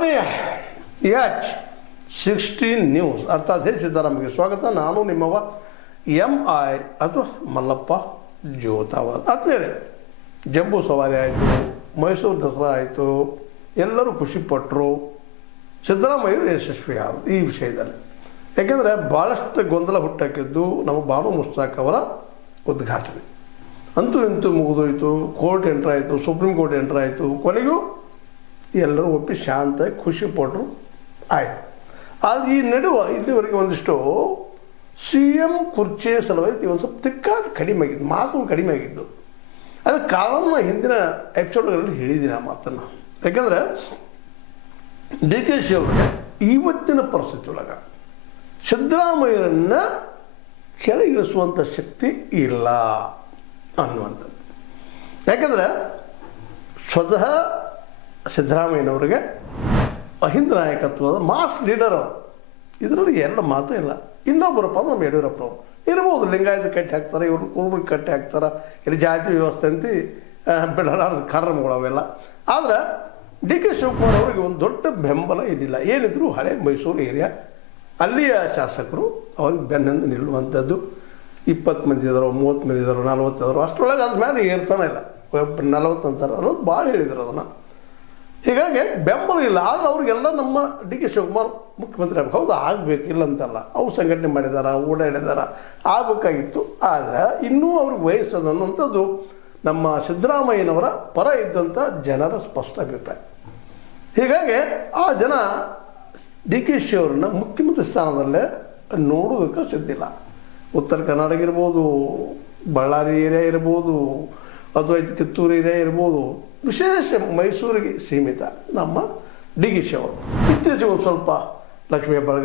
ಆತ್ಮೀಯ H16 news ಅರ್ಥಾತ್ ಹೇ ಸಿದ್ದರಾಮಯ್ಯಗೆ ಸ್ವಾಗತ. ನಾನು ನಿಮ್ಮವ MI ಅಥವಾ ಮಲ್ಲಪ್ಪ ಜೋತಾವರ್. ಆತ್ಮೀಯರೇ, ಜಂಬೂ ಸವಾರಿ ಆಯಿತು, ಮೈಸೂರು ದಸರಾ ಆಯಿತು, ಎಲ್ಲರೂ ಖುಷಿಪಟ್ಟರು. ಸಿದ್ದರಾಮಯ್ಯರು ಯಶಸ್ವಿಯಾದರು ಈ ವಿಷಯದಲ್ಲಿ. ಯಾಕೆಂದರೆ ಭಾಳಷ್ಟು ಗೊಂದಲ ಹುಟ್ಟಾಕಿದ್ದು ನಮ್ಮ ಬಾನು ಮುಸ್ತಾಕ್ ಅವರ ಉದ್ಘಾಟನೆ. ಅಂತೂ ಇಂತೂ ಮುಗಿದೋಯ್ತು, ಕೋರ್ಟ್ ಎಂಟ್ರ್ ಆಯಿತು, ಸುಪ್ರೀಂ ಕೋರ್ಟ್ ಎಂಟ್ರ್ ಆಯಿತು. ಕೊನೆಗೂ ಎಲ್ಲರೂ ಒಪ್ಪಿ ಶಾಂತಾಗಿ ಖುಷಿಪಟ್ಟರು, ಆಯಿತು. ಆದರೆ ಈ ನಡುವೆ ಇಲ್ಲಿವರೆಗೆ ಒಂದಿಷ್ಟು CM ಕುರ್ಚಿ ಸಲುವಾಗಿ ಒಂದು ಸ್ವಲ್ಪ ತಿಕ್ಕಾಟ ಕಡಿಮೆ ಆಗಿದ್ದು, ಮಾತು ಕಡಿಮೆ ಆಗಿದ್ದು. ಅದಕ್ಕೆ ಕಾರಣ ಹಿಂದಿನ ಎಪಿಸೋಡ್ಗಳಲ್ಲಿ ಹೇಳಿದ್ದೀನಿ ಆ ಮಾತನ್ನು. ಯಾಕೆಂದರೆ DKC ಅವರಿಗೆ ಇವತ್ತಿನ ಪರಿಸ್ಥಿತಿ ಒಳಗೆ ಸಿದ್ದರಾಮಯ್ಯರನ್ನು ಕೆಳಗಿಳಿಸುವಂಥ ಶಕ್ತಿ ಇಲ್ಲ ಅನ್ನುವಂಥದ್ದು. ಯಾಕೆಂದರೆ ಸ್ವತಃ ಸಿದ್ದರಾಮಯ್ಯನವರಿಗೆ ಅಹಿಂದ ನಾಯಕತ್ವದ ಮಾಸ್ ಲೀಡರ್ ಅವರು. ಇದರಲ್ಲಿ ಎರಡು ಮಾತೇ ಇಲ್ಲ. ಇನ್ನೊಬ್ಬರಪ್ಪ ಅಂದ್ರೆ ನಮ್ಮ ಯಡಿಯೂರಪ್ಪನವರು ಇರ್ಬೋದು, ಲಿಂಗಾಯತ ಕಟ್ಟಿ ಹಾಕ್ತಾರೆ, ಇವ್ರನ್ನ ಕುರುಬರಿಗೆ ಕಟ್ಟಿ ಹಾಕ್ತಾರೆ, ಇಲ್ಲಿ ಜಾತಿ ವ್ಯವಸ್ಥೆ ಅಂತ ಬಿಡಲಾರದ ಕಾರಣಗಳು ಅವೆಲ್ಲ. ಆದರೆ DK ಶಿವಕುಮಾರ್ ಅವರಿಗೆ ಒಂದು ದೊಡ್ಡ ಬೆಂಬಲ ಇರಲಿಲ್ಲ. ಏನಿದ್ರು ಹಳೆ ಮೈಸೂರು ಏರಿಯಾ, ಅಲ್ಲಿಯ ಶಾಸಕರು ಅವ್ರಿಗೆ ಬೆನ್ನಿಂದ ನಿಲ್ಲುವಂಥದ್ದು. 20 ಮಂದಿ ಇದ್ದಾರೋ, 30 ಮಂದಿ ಇದ್ದಾರೋ, 40 ಇದ್ದಾರೋ, ಅಷ್ಟರೊಳಗೆ ಅದ್ರ ಮೇಲೆ ಏರ್ತಾನೆ ಇಲ್ಲ. 40 ಅಂತಾರೆ ಅನ್ನೋದು ಭಾಳ ಹೇಳಿದರು ಅದನ್ನು. ಹೀಗಾಗಿ ಬೆಂಬಲ ಇಲ್ಲ. ಆದರೆ ಅವ್ರಿಗೆಲ್ಲ ನಮ್ಮ DK ಶಿವಕುಮಾರ್ ಮುಖ್ಯಮಂತ್ರಿ ಆಗ್ಬೇಕು. ಹೌದು, ಆಗಬೇಕಿಲ್ಲ ಅಂತಲ್ಲ, ಅವ್ರು ಸಂಘಟನೆ ಮಾಡಿದಾರ, ಓಡಾಡಿದಾರ, ಆಗಬೇಕಾಗಿತ್ತು. ಆದರೆ ಇನ್ನೂ ಅವ್ರಿಗೆ ವಯಸ್ಸದು ಅನ್ನೋಂಥದ್ದು ನಮ್ಮ ಸಿದ್ದರಾಮಯ್ಯನವರ ಪರ ಇದ್ದಂಥ ಜನರ ಸ್ಪಷ್ಟ ಅಭಿಪ್ರಾಯ. ಹೀಗಾಗಿ ಆ ಜನ DKC ಅವ್ರನ್ನ ಮುಖ್ಯಮಂತ್ರಿ ಸ್ಥಾನದಲ್ಲೇ ನೋಡೋದಕ್ಕೆ ಸಿದ್ಧಿಲ್ಲ. ಉತ್ತರ ಕರ್ನಾಟಕ ಇರ್ಬೋದು, ಬಳ್ಳಾರಿ ಏರಿಯಾ ಇರ್ಬೋದು, ಅಥವಾ ಕಿತ್ತೂರು ಏರಿಯಾ ಇರ್ಬೋದು, ವಿಶೇಷ ಮೈಸೂರಿಗೆ ಸೀಮಿತ ನಮ್ಮ DKC ಅವರು. ಇತ್ತೀಚೆಗೆ ಒಂದು ಸ್ವಲ್ಪ ಲಕ್ಷ್ಮೀ ಹೆಬ್ಬಾಳ್ಕರ್